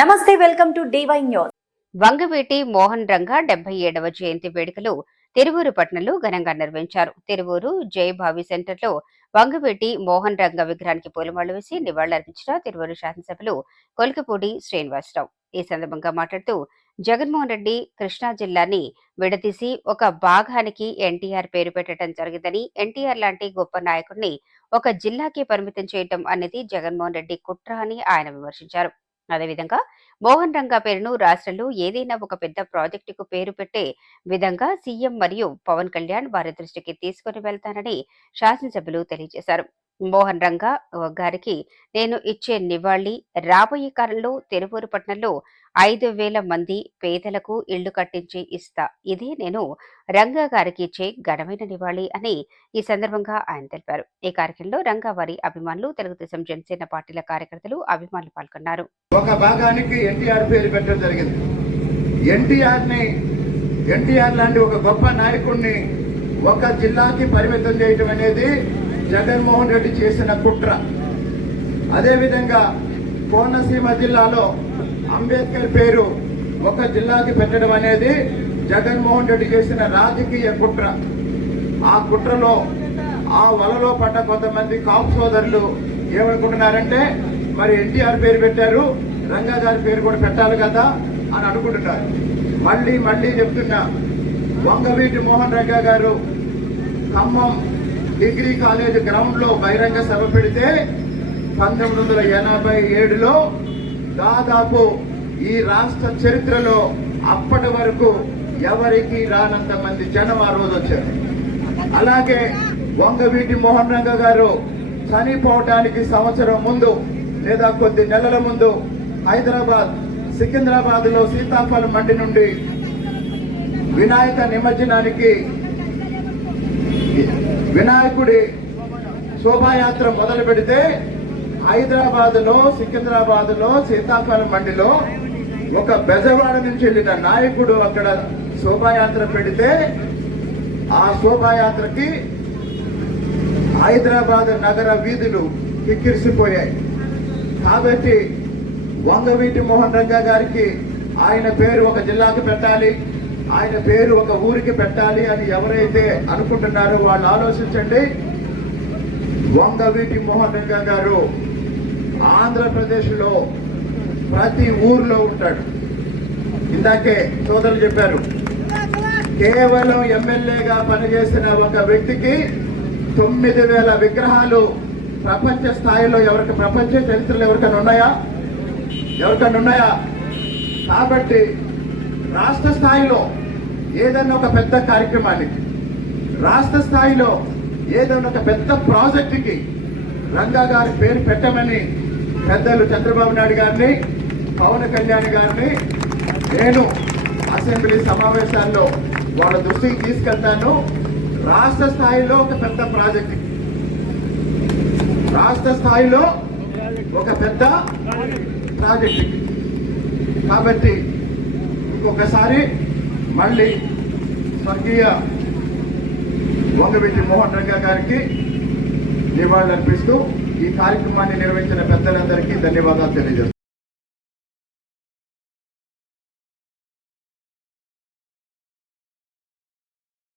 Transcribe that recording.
నమస్తే welcome to D Y news. Vangaveeti Mohan Ranga డెబ్బై ఏడవ జయంతి వేడుకలు తిరువూరు పట్టణంలో ఘనంగా నిర్వహించారు. తిరువూరు జయభావి సెంటర్లో వంగవీటి మోహన్ రంగ విగ్రహానికి పూలమాలు వేసి నివాళులర్పించిన తిరువూరు శాసనసభ్యులు కొలికపూడి శ్రీనివాసరావు. ఈ సందర్భంగా మాట్లాడుతూ జగన్మోహన్ రెడ్డి కృష్ణా జిల్లాని విడదీసి ఒక భాగానికి ఎన్టీఆర్ పేరు పెట్టడం జరిగిందని ఎన్టీఆర్ లాంటి గొప్ప నాయకుడిని ఒక జిల్లాకి పరిమితం చేయడం అనేది జగన్మోహన్ రెడ్డి కుట్ర అని ఆయన విమర్శించారు. అదేవిధంగా మోహన్ రంగా పేరును రాష్ట్రంలో ఏదైనా ఒక పెద్ద ప్రాజెక్టుకు పేరు పెట్టే విధంగా సీఎం మరియు పవన్ కళ్యాణ్ వారి దృష్టికి తీసుకుని వెళ్తానని శాసనసభ్యులు తెలియజేశారు. మోహన్ రంగా గారికి నేను ఇచ్చే నివాళి రాబోయే కాలంలో తిరువూరు పట్టణంలో ఐదు వేల మంది పేదలకు ఇళ్ళు కట్టించి ఇస్తా. ఇదే నేను రంగా గారికి ఇచ్చే ఘనమైన నివాళి అని ఈ సందర్భంగా ఆయన తెలిపారు. ఈ కార్యక్రమంలో రంగా వారి అభిమానులు తెలుగుదేశం జనసేన పార్టీల కార్యకర్తలు అభిమానులు పాల్గొన్నారు. ఒక భాగానికి ఎన్టీఆర్ పేరు పెట్టడం జరిగింది. ఎన్టీఆర్ని ఎన్టీఆర్ లాంటి ఒక గొప్ప నాయకుడిని ఒక జిల్లాకి పరిమితం చేయటం అనేది జగన్మోహన్ రెడ్డి చేసిన కుట్ర. అదేవిధంగా కోనసీమ జిల్లాలో అంబేద్కర్ పేరు ఒక జిల్లాకి పెట్టడం అనేది జగన్మోహన్ రెడ్డి చేసిన రాజకీయ కుట్ర. ఆ కుట్రలో ఆ వలలో పడ్డ కొంతమంది కాపు సోదరులు ఏమనుకుంటున్నారంటే మరి ఎన్టీఆర్ పేరు పెట్టారు రంగా గారి పేరు కూడా పెట్టాలి కదా అని అనుకుంటున్నారు. మళ్ళీ మళ్ళీ చెప్తున్నా వంగవీటి మోహన్ రంగా గారు ఖమ్మం డిగ్రీ కాలేజ్ గ్రౌండ్లో బహిరంగ సభ పెడితే పంతొమ్మిది వందల ఎనభై ఏడులో దాదాపు ఈ రాష్ట్ర చరిత్రలో అప్పటి వరకు ఎవరికి రానంత మంది జనం ఆ రోజు వచ్చారు. అలాగే వంగవీటి మోహన్ రంగ గారు చనిపోవటానికి సంవత్సరం ముందు లేదా కొద్ది నెలల ముందు హైదరాబాద్ సికింద్రాబాద్లో సీతాఫలం మండి నుండి వినాయక నిమజ్జనానికి వినాయకుడి శోభాయాత్ర మొదలు పెడితే హైదరాబాద్లో సికింద్రాబాద్లో సీతాఫలం మండిలో ఒక బెజవాడ నుంచి వెళ్ళిన నాయకుడు అక్కడ శోభాయాత్ర పెడితే ఆ శోభాయాత్రకి హైదరాబాద్ నగర వీధులు కిక్కిరిసిపోయాయి. కాబట్టి వంగవీటి మోహన్ రంగా గారికి ఆయన పేరు ఒక జిల్లాకి పెట్టాలి ఆయన పేరు ఒక ఊరికి పెట్టాలి అని ఎవరైతే అనుకుంటున్నారో వాళ్ళు ఆలోచించండి. వంగవీటి మోహన్ రంగా గారు ఆంధ్రప్రదేశ్లో ప్రతి ఊర్లో ఉంటాడు. ఇందాకే సోదరులు చెప్పారు కేవలం ఎమ్మెల్యేగా పనిచేసిన ఒక వ్యక్తికి తొమ్మిది వేల విగ్రహాలు ప్రపంచ స్థాయిలో ఎవరికి ప్రపంచ చరిత్రలు ఎవరికైనా ఉన్నాయా? ఎవరికైనా ఉన్నాయా? కాబట్టి రాష్ట్ర స్థాయిలో ఏదన్నా ఒక పెద్ద కార్యక్రమానికి రాష్ట్ర స్థాయిలో ఏదైనా ఒక పెద్ద ప్రాజెక్టుకి రంగా గారి పేరు పెట్టమని పెద్దలు చంద్రబాబు నాయుడు గారిని పవన్ కళ్యాణ్ గారిని నేను అసెంబ్లీ సమావేశాల్లో వాళ్ళ దృష్టికి తీసుకెళ్తాను. రాష్ట్ర స్థాయిలో ఒక పెద్ద ప్రాజెక్ట్. రాష్ట్ర స్థాయిలో ఒక పెద్ద ప్రాజెక్ట్. కాబట్టి ఇంకొకసారి మళ్ళీ స్వర్గీయ వంగవీటి మోహన్ రంగా గారికి నివాళులర్పిస్తూ ఈ కార్యక్రమాన్ని నిర్వహించిన పెద్దలందరికీ ధన్యవాదాలు తెలియజేస్తాను